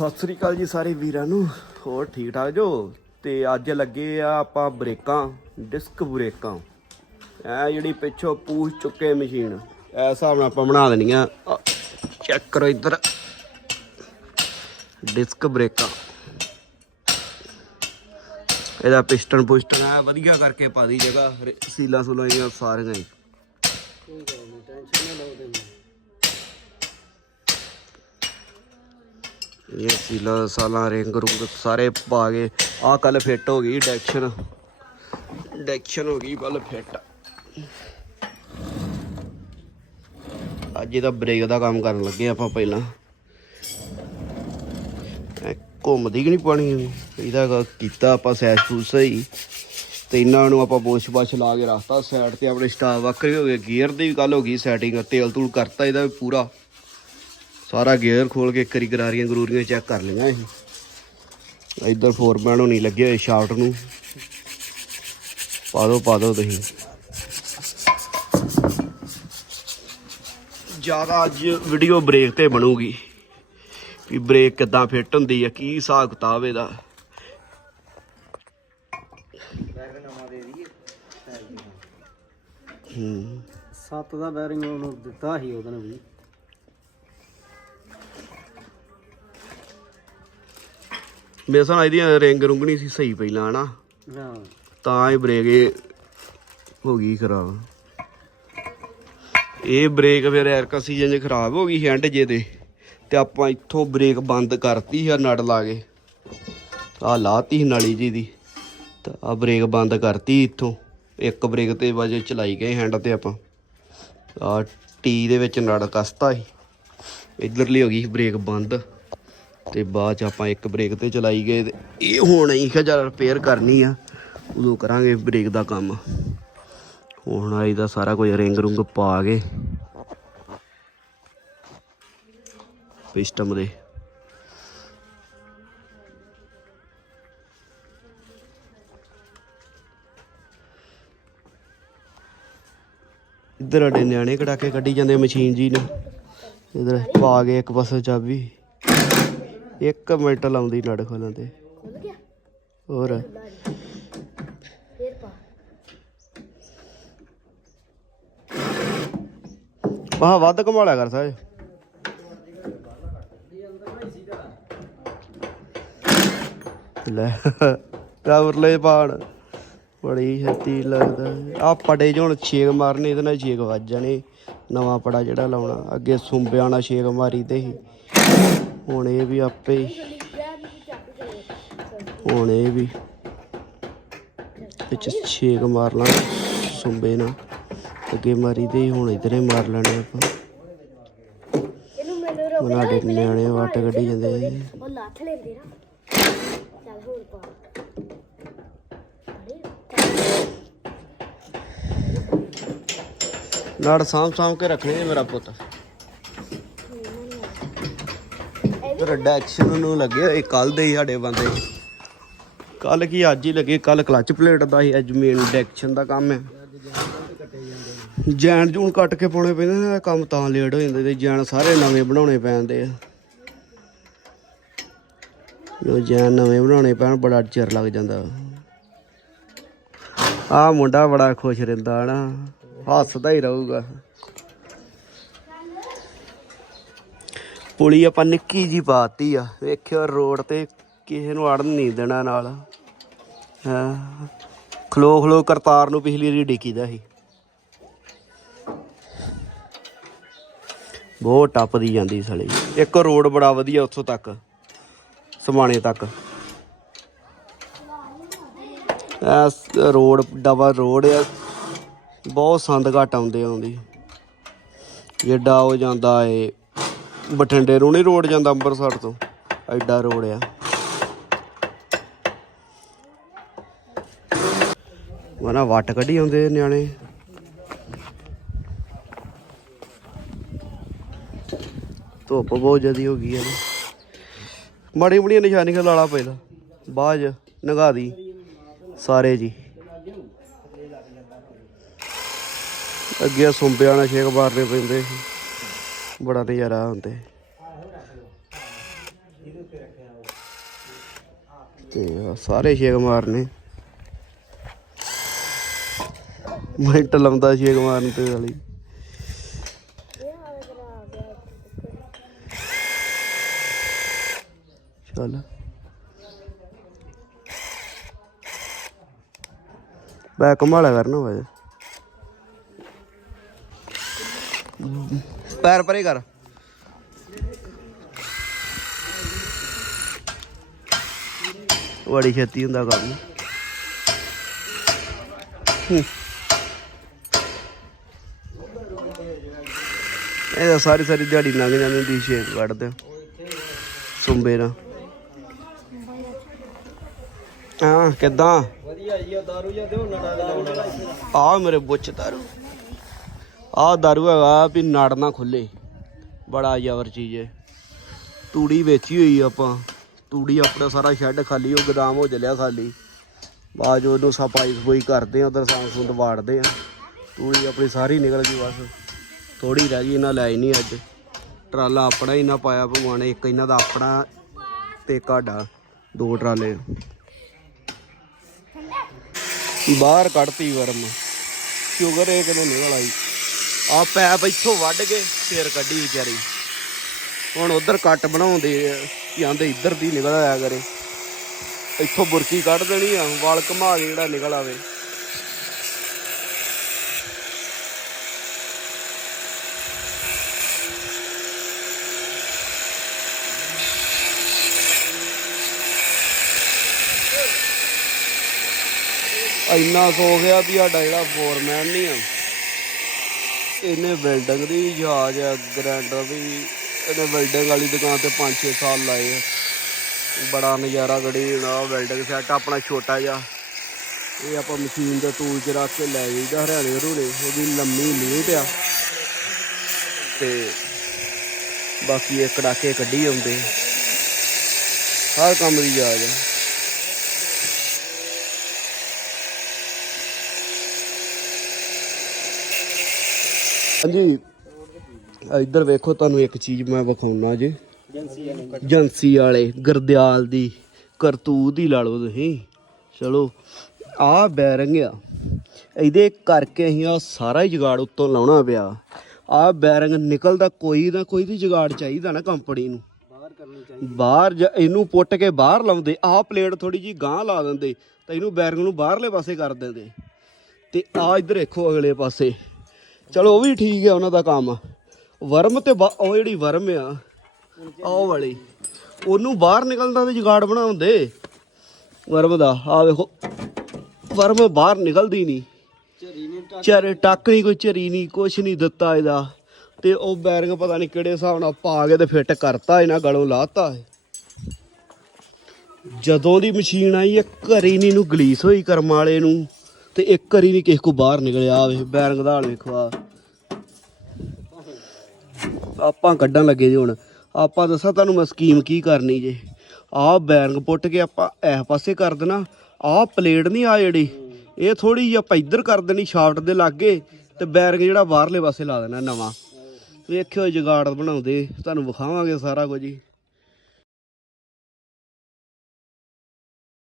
ਸਤਿ ਸ੍ਰੀ ਅਕਾਲ ਜੀ ਸਾਰੇ ਵੀਰਾਂ ਨੂੰ, ਹੋਰ ਠੀਕ ਠਾਕ ਜੋ? ਤੇ ਅੱਜ ਲੱਗੇ ਆ ਆਪਾਂ ਬ੍ਰੇਕਾਂ, ਡਿਸਕ ਬ੍ਰੇਕਾਂ। ਇਹ ਜਿਹੜੀ ਪਿੱਛੋਂ ਪੂਛ ਚੁੱਕੇ ਮਸ਼ੀਨ ਇਸ ਹਿਸਾਬ ਨਾਲ ਆਪਾਂ ਬਣਾ ਦੇਣੀਆਂ। ਚੈੱਕ ਕਰੋ ਇੱਧਰ। ਡਿਸਕ ਬ੍ਰੇਕਾਂ। ਇਹਦਾ ਪਿਸਟਨ ਪੁਸਟਨ ਆ ਵਧੀਆ ਕਰਕੇ ਪਾ ਦੀ ਜਗ੍ਹਾ, ਰੇ- ਸੀਲਾਂ ਸੁਲਾਂ ਇਹ ਸਾਰੀਆਂ ਹੀ। ਇਹ ਸੀਲਾ ਸਾਲਾਂ ਰਿੰਗ ਰੁੰਗ ਸਾਰੇ ਪਾ ਗਏ ਆ ਕੱਲ ਫਿੱਟ ਹੋ ਗਈ ਡੈਕਸ਼ਨ ਡੈਕਸ਼ਨ ਹੋ ਗਈ ਕੱਲ ਫਿੱਟ ਅੱਜ ਇਹਦਾ ਬ੍ਰੇਕ ਦਾ ਕੰਮ ਕਰਨ ਲੱਗੇ ਆਪਾਂ ਪਹਿਲਾਂ। ਘੁੰਮਦੀ ਕਿ ਨਹੀਂ ਪਾਣੀ ਇਹਦਾ ਕੀਤਾ ਆਪਾਂ ਸੈਸ ਸੂਸ ਸਹੀ। ਤੇ ਇਹਨਾਂ ਨੂੰ ਆਪਾਂ ਬੋਸ਼ ਬਾਸ਼ ਲਾ ਕੇ ਰੱਖਤਾ। ਸਾਈਡ ਤੇ ਆਪਣੇ ਸਟਾਫ ਵੱਖਰੇ ਹੋ ਗਏ। ਗੀਅਰ ਦੀ ਵੀ ਗੱਲ ਹੋ ਗਈ ਸੈਟਿੰਗ ਤੇਲ ਤੂਲ ਕਰਤਾ ਇਹਦਾ ਵੀ ਪੂਰਾ। ਸਾਰਾ ਗੇਅਰ ਖੋਲ ਕੇ ਕਰੀ ਗਰਾਰੀਆਂ ਗਰੂਰੀਆਂ ਚੈੱਕ ਕਰ ਲਈਆਂ ਇਹ। ਇੱਧਰ ਫੋਰਮੈਨ ਹੋਣੀ ਲੱਗੇ ਹੋਏ ਸ਼ਾਫਟ ਨੂੰ। ਪਾ ਦਿਓ ਪਾ ਦਿਓ ਤੁਸੀਂ। ਜ਼ਿਆਦਾ ਅੱਜ ਵੀਡੀਓ ਬ੍ਰੇਕ ਤੇ ਬਣੂਗੀ। ਵੀ ਬ੍ਰੇਕ ਕਿੱਦਾਂ ਫਿੱਟ ਹੁੰਦੀ ਆ, ਕੀ ਹਿਸਾਬ ਕਿਤਾਬ ਇਹਦਾ। ਹੂੰ। ਸੱਤ ਦਾ ਬੈਰਿੰਗ ਉਹਨੂੰ ਦਿੱਤਾ ਸੀ ਉਹਦਨ ਵੀ। ਮੇਰੇ ਸਾਹ ਇਹਦੀ ਰਿੰਗ ਰੁੰਗ ਨਹੀਂ ਸੀ ਸਹੀ ਪਹਿਲਾਂ ਹਨਾ? ਹਾਂ। ਤਾਂ ਇਹ ਬ੍ਰੇਕ ਹੋ ਗਈ ਖਰਾਬ। ਇਹ ਬ੍ਰੇਕ ਫਿਰ ਐਰਕਾ ਸੀਜ਼ਨ 'ਚ ਖਰਾਬ ਹੋ ਗਈ ਹੈਂਡ ਜੇ ਤੇ। ਤੇ ਆਪਾਂ ਇੱਥੋਂ ਬ੍ਰੇਕ ਬੰਦ ਕਰਤੀ ਆ ਨਟ ਲਾ ਕੇ। ਆ ਲਾਤੀ ਨਾਲੀ ਜੀ ਦੀ। ਤਾਂ ਆ ਬ੍ਰੇਕ ਬੰਦ ਕਰਤੀ ਇੱਥੋਂ। ਇੱਕ ਬ੍ਰੇਕ ਤੇ ਵਜੇ ਚਲਾਈ ਗਏ ਹੈਂਡ ਤੇ ਆਪਾਂ। ਆ ਟੀ ਦੇ ਵਿੱਚ ਨੜ ਕਸਤਾ ਸੀ। ਇਧਰਲੀ ਹੋ ਗਈ ਬ੍ਰੇਕ ਬੰਦ। ਤੇ ਬਾਅਦ ਚ ਆਪਾਂ ਇੱਕ ਬ੍ਰੇਕ ਤੇ ਚਲਾਈ ਗਏ ਤੇ ਇਹ ਹੁਣ ਅਸੀਂ ਕਿਹਾ ਰਿਪੇਅਰ ਕਰਨੀ ਆ, ਉਦੋਂ ਕਰਾਂਗੇ ਬ੍ਰੇਕ ਦਾ ਕੰਮ। ਹੁਣ ਆਈ ਦਾ ਸਾਰਾ ਕੁਝ ਰਿੰਗ ਰੁੰਗ ਪਾ ਕੇ ਪਿਸਟਮ ਦੇ। ਇੱਧਰ ਸਾਡੇ ਨਿਆਣੇ ਕੜਾਕੇ ਕੱਢੀ ਜਾਂਦੇ ਮਸ਼ੀਨ ਜੀ ਨੇ। ਇਧਰ ਪਾ ਕੇ ਇੱਕ ਪਾਸੇ ਚਾਬੀ। ਇੱਕ ਮਿੰਟ ਲਾਉਂਦੀ ਨੜ ਖੋਲਣ ਤੇ। ਹੋਰ। ਵਾਹ ਵੱਧ ਕਮਾਲਿਆ ਕਰ ਸਾਜ ਲੈ ਕਵਰ ਲੈ ਪਾਣ। ਬੜੀ ਛੇਤੀ ਲੱਗਦਾ। ਆ ਪੜੇ ਹੁਣ ਛੇਕ ਮਾਰਨੇ ਇਹਦੇ ਨਾਲ ਛੇਕ ਵੱਜ ਜਾਣੇ। ਨਵਾਂ ਪੜਾ ਜਿਹੜਾ ਲਾਉਣਾ। ਅੱਗੇ ਸੁੰਬਿਆਂ ਨਾਲ ਛੇਕ ਮਾਰੀ ਤੇ ਸੀ ਹੁਣ ਇਹ ਵੀ ਆਪੇ ਹੀ। ਹੁਣ ਇਹ ਵੀ। ਵਿੱਚ ਛੇਕ ਮਾਰ ਲਾਂ ਸੁੰਬੇ ਨਾਲ। ਅੱਗੇ ਮਾਰੀ ਤੇ ਹੁਣ ਇਧਰੇ ਮਾਰ ਲੈਣੇ ਆਪਾਂ। ਇਹਨੂੰ ਮੈਨੂੰ ਰੋਕ ਉਹਨਾਂ ਦੇ ਨਿਆਣੇ ਵੱਟ ਕੱਢੀ ਜਾਂਦੇ ਆ। ਉਹ ਲੱਥ ਲੈਂਦੇ ਨਾ। ਚੱਲ ਹੋਰ ਪਾ। ਨਾੜ ਸਾਂਭ ਸਾਂਭ ਕੇ ਰੱਖਣੇ ਮੇਰਾ ਪੁੱਤ। ਰੱਡਾ ਐਕਸ਼ਨ ਨੂੰ ਲੱਗੇ ਹੋਏ ਕੱਲ ਦੇ ਹੀ ਸਾਡੇ ਬੰਦੇ। ਕੱਲ ਕੀ ਅੱਜ ਹੀ ਲੱਗੇ ਕੱਲ ਕਲਚ ਪਲੇਟ ਦਾ ਹੀ ਅੱਜ ਮੇਨ ਡੈਕਸ਼ਨ ਦਾ ਕੰਮ ਹੈ। ਜੈਨ ਜੂਨ ਕੱਟ ਕੇ ਪਾਉਣੇ ਪੈਂਦੇ ਨੇ ਕੰਮ ਤਾਂ ਲੇਟ ਹੋ ਜਾਂਦੇ ਤੇ ਜੈਨ ਸਾਰੇ ਨਵੇਂ ਬਣਾਉਣੇ ਪੈਂਦੇ ਆ। ਜੋ ਜੈਨ ਨਵੇਂ ਬਣਾਉਣੇ ਪੈਣ, ਬੜਾ ਚਿਰ ਲੱਗ ਜਾਂਦਾ। ਆ ਮੁੰਡਾ ਬੜਾ ਖੁਸ਼ ਰਹਿੰਦਾ ਨਾ ਹੱਸਦਾ ਹੀ ਰਹੂਗਾ। ਪੁਲੀ ਆਪਾਂ ਨਿੱਕੀ ਜੀ ਪਾਤੀ ਆ। ਵੇਖਿਓ ਰੋਡ ਤੇ ਕਿਸੇ ਨੂੰ ਅੜਨ ਨਹੀਂ ਦੇਣਾ ਨਾਲ। ਹਾਂ। ਖਲੋ ਖਲੋ ਕਰਤਾਰ ਨੂੰ ਪਿਛਲੀ ਵਾਰੀ ਡਿੱਕੀਦਾ ਸੀ। ਬਹੁਤ ਟੱਪਦੀ ਜਾਂਦੀ ਸਲੀ। ਇੱਕ ਰੋਡ ਬੜਾ ਵਧੀਆ ਉੱਥੋਂ ਤੱਕ, ਸਮਾਣੇ ਤੱਕ। ਐਸ ਰੋਡ, ਡਬਲ ਰੋਡ ਆ। ਬਹੁਤ ਸੰਦ ਘੱਟ ਆਉਂਦੇ ਆਉਂਦੀ ਜਿੱਡਾ ਉਹ ਜਾਂਦਾ ਏ ਬਠਿੰਡੇ ਨੂੰ ਨਹੀਂ ਰੋਡ ਜਾਂਦਾ ਅੰਮ੍ਰਿਤਸਰ ਤੋਂ। ਐਡਾ ਰੋਡ ਆ। ਮਨਾ ਵੱਟ ਕੱਢੀ ਆਉਂਦੇ ਨਿਆਣੇ। ਧੁੱਪ ਬਹੁਤ ਜ਼ਿਆਦੀ ਹੋ ਗਈ ਹੈ ਨਾ। ਮਾੜੀ ਮੜੀਆਂ ਨਿਸ਼ਾਨੀਆਂ ਲਾਲਾ ਪਹਿਲਾਂ ਬਾਜ ਨਗਾ ਦੀ ਸਾਰੇ ਜੀ। ਅੱਗੇ ਸੁੰਬਿਆਂ ਨਾਲ ਛੇਕ ਮਾਰਨੇ ਪੈਂਦੇ ਸੀ। ਬੜਾ ਨਜ਼ਾਰਾ ਹੁੰਦੇ। ਤੇ ਸਾਰੇ ਛੇਕ ਮਾਰਨੇ। ਮਿੰਟ ਲਾਉਂਦਾ ਛੇਕ ਮਾਰਨ ਤੇ ਵਾਲੀ। ਚੱਲ। ਬੈ ਕਮਾਲਾ ਕਰਨਾ ਵਾ ਪੈਰ ਪਰੇ ਕਰ। ਬੜੀ ਛੇਤੀ ਹੁੰਦਾ ਕੰਮ। ਇਹ ਤਾਂ ਸਾਰੀ ਸਾਰੀ ਦਿਹਾੜੀ ਲੰਘ ਜਾਂਦੀ ਦੀ ਸ਼ੇਕ ਕੱਢਦੇ। ਸੁੰਬੇ ਨਾਲ। ਹਾਂ, ਕਿੱਦਾਂ? ਵਧੀਆ ਜੀ ਦਾਰੂ ਜਾਂ ਦਿਓ ਨੜਾ ਆ ਮੇਰੇ ਬੁੱਚ ਦਾਰੂ ਆਹ ਦਾਰੂ ਹੈਗਾ ਵੀ ਨਾੜ ਨਾ ਖੁੱਲੇ। ਬੜਾ ਜ਼ਬਰ ਚੀਜ਼ ਹੈ ਤੂੜੀ ਵੇਚੀ ਹੋਈ ਆਪਾਂ। ਤੂੜੀ ਆਪਣਾ ਸਾਰਾ ਸ਼ੈੱਡ ਖਾਲੀ, ਉਹ ਗਦਾਮ ਹੋ ਚੱਲਿਆ ਖਾਲੀ। ਬਾਅਦ 'ਚ ਉਹਨੂੰ ਸਫ਼ਾਈ ਸਫੂਈ ਕਰਦੇ ਆ, ਉਧਰ ਸਾਂਗ ਵਾੜਦੇ ਆ। ਤੂੜੀ ਆਪਣੀ ਸਾਰੀ ਨਿਕਲ ਗਈ ਬਸ। ਥੋੜੀ ਰਹਿ ਗਈ ਇਹਨਾਂ ਲੈ ਹੀ ਨਹੀਂ ਅੱਜ। ਟਰਾਲਾ ਆਪਣਾ ਹੀ ਨਾ ਪਾਇਆ ਭਗਵਾਨ ਨੇ, ਇੱਕ ਇਹਨਾਂ ਦਾ ਆਪਣਾ ਤੇ ਕਾਡਾ ਦੋ ਟਰਾਲੇ। ਬਾਹਰ ਕੱਢਤੀ ਵਰਮ। ਸ਼ੂਗਰ ਇਹ ਕਿਦੋਂ ਨਿਕਲ ਆਈ? ਆ ਪੈਪ ਇੱਥੋਂ ਵੱਢ ਕੇ ਫੇਰ ਕੱਢੀ ਵਿਚਾਰੀ। ਹੁਣ ਉਧਰ ਕੱਟ ਬਣਾਉਂਦੇ ਆ ਕਿ ਆਂਦੇ ਇੱਧਰ ਦੀ ਨਿਕਲ ਆਇਆ ਕਰੇ। ਇੱਥੋਂ ਬੁਰਕੀ ਕੱਢ ਦੇਣੀ ਆ, ਵਾਲ ਘਮਾ ਕੇ ਜਿਹੜਾ ਨਿਕਲ ਆਵੇ। ਇੰਨਾ ਸੋ ਗਿਆ ਵੀ ਸਾਡਾ ਜਿਹੜਾ ਫੋਰਮੈਨ ਨਹੀਂ ਆ। ਇਹਨੇ ਬਿਲਡਿੰਗ ਦੀ ਵੀ ਜਹਾਜ਼ ਆ, ਗ੍ਰੈਂਡਰ ਦੀ ਵੀ, ਇਹਨੇ ਬਿਲਡਿੰਗ ਵਾਲੀ ਦੁਕਾਨ ਤੇ 5-6 ਸਾਲ ਲਾਏ ਆ। ਬੜਾ ਨਜ਼ਾਰਾ ਗੜੀ ਨਾ ਬਿਲਡਿੰਗ ਸੈੱਟ ਆਪਣਾ ਛੋਟਾ ਜਿਹਾ। ਇਹ ਆਪਾਂ ਮਸ਼ੀਨ ਦੇ ਟੂਲ 'ਚ ਰੱਖ ਕੇ ਲੈ ਜਾਈਦਾ ਹਰਿਆਣੇ ਹਰੂਣੇ ਉਹਦੀ ਲੰਮੀ ਲੀਟ ਆ। ਤੇ ਬਾਕੀ ਇਹ ਕੜਾਕੇ ਕੱਢੀ ਆਉਂਦੇ। ਹਰ ਕੰਮ ਦੀ ਜਹਾਜ਼ ਆ। ਹਾਂਜੀ। ਇੱਧਰ ਵੇਖੋ ਤੁਹਾਨੂੰ ਇੱਕ ਚੀਜ਼ ਮੈਂ ਵਿਖਾਉਣਾ ਜੀ। ਏਜੰਸੀ ਵਾਲੇ ਗਰਦਿਆਲ ਦੀ ਕਰਤੂਤ ਹੀ ਲਾ ਲਓ ਤੁਸੀਂ। ਚਲੋ ਆਹ ਬੈਰਿੰਗ ਆ। ਇਹਦੇ ਕਰਕੇ ਅਸੀਂ ਆ ਸਾਰਾ ਹੀ ਜੁਗਾੜ ਉੱਤੋਂ ਲਾਉਣਾ ਪਿਆ। ਆਹ ਬੈਰਿੰਗ ਨਿਕਲਦਾ ਕੋਈ ਨਾ ਕੋਈ ਦੀ ਜੁਗਾੜ ਚਾਹੀਦਾ ਨਾ ਕੰਪਨੀ ਨੂੰ। ਬਾਹਰ ਕਰਨੀ ਚਾਹੀਦੀ। ਬਾਹਰ ਇਹਨੂੰ ਪੁੱਟ ਕੇ ਬਾਹਰ ਲਾਉਂਦੇ ਆਹ ਪਲੇਟ ਥੋੜੀ ਜੀ ਗਾਂਹ ਲਾ ਦਿੰਦੇ ਤਾਂ ਇਹਨੂੰ ਬੈਰਿੰਗ ਨੂੰ ਬਾਹਰਲੇ ਪਾਸੇ ਕਰ ਦਿੰਦੇ। ਤੇ ਆ ਇੱਧਰ ਦੇਖੋ ਅਗਲੇ ਪਾਸੇ। ਚਲੋ ਉਹ ਵੀ ਠੀਕ ਹੈ ਉਹਨਾਂ ਦਾ ਕੰਮ ਵਰਮ ਤੇ ਉਹ ਜਿਹੜੀ ਵਰਮ ਆ ਉਹ ਵਾਲੀ ਉਹਨੂੰ ਬਾਹਰ ਨਿਕਲਣ ਦਾ ਤੇ ਜੁਗਾੜ ਬਣਾਉਂਦੇ ਵਰਮ ਦਾ ਆ ਵੇਖੋ ਵਰਮ ਬਾਹਰ ਨਿਕਲਦੀ ਨਹੀਂ। ਝਰੀ ਨੇ ਟੱਕ ਚਰ ਟੱਕ ਨਹੀਂ ਕੋਈ ਝਰੀ ਨਹੀਂ ਕੁਛ ਨਹੀਂ ਦਿੱਤਾ ਇਹਦਾ। ਤੇ ਉਹ ਬੈਰਿੰਗ ਪਤਾ ਨਹੀਂ ਕਿਹੜੇ ਹਿਸਾਬ ਨਾਲ ਪਾ ਕੇ ਤੇ ਫਿੱਟ ਕਰਤਾ ਇਹਨਾਂ ਗਲੋਂ ਲਾਤਾ। ਜਦੋਂ ਦੀ ਮਸ਼ੀਨ ਆਈ ਇੱਕ ਘਰੀ ਨਹੀਂ ਨੂੰ ਗਲੀਸ ਹੋਈ ਕਰਮ ਵਾਲੇ ਨੂੰ। ਤੇ ਇੱਕ ਵਾਰੀ ਨਹੀਂ ਕਿਸੇ ਕੋ ਬਾਹਰ ਨਿਕਲਿਆ ਆਵੇ ਬੈਰਿੰਗ ਦਾ ਹਾਲ ਵੇਖੋ ਆ ਆਪਾਂ ਕੱਢਣ ਲੱਗੇ ਜੀ ਹੁਣ। ਆਪਾਂ ਦੱਸਾਂ ਤੁਹਾਨੂੰ ਮੈਂ ਸਕੀਮ ਕੀ ਕਰਨੀ ਜੇ। ਆਹ ਬੈਰੰਗ ਪੁੱਟ ਕੇ ਆਪਾਂ ਇਸ ਪਾਸੇ ਕਰ ਦੇਣਾ। ਆਹ ਪਲੇਟ ਨਹੀਂ ਆ ਜਿਹੜੀ, ਇਹ ਥੋੜੀ ਜਿਹੀ ਆਪਾਂ ਇੱਧਰ ਕਰ ਦੇਣੀ ਸ਼ਾਫਟ ਦੇ ਲਾਗੇ ਤੇ ਬੈਰਿੰਗ ਜਿਹੜਾ ਬਾਹਰਲੇ ਪਾਸੇ ਲਾ ਦੇਣਾ ਨਵਾਂ। ਵੇਖਿਓ ਜਗਾੜ ਬਣਾਉਂਦੇ, ਤੁਹਾਨੂੰ ਵਿਖਾਵਾਂਗੇ ਸਾਰਾ ਕੁਝ ਜੀ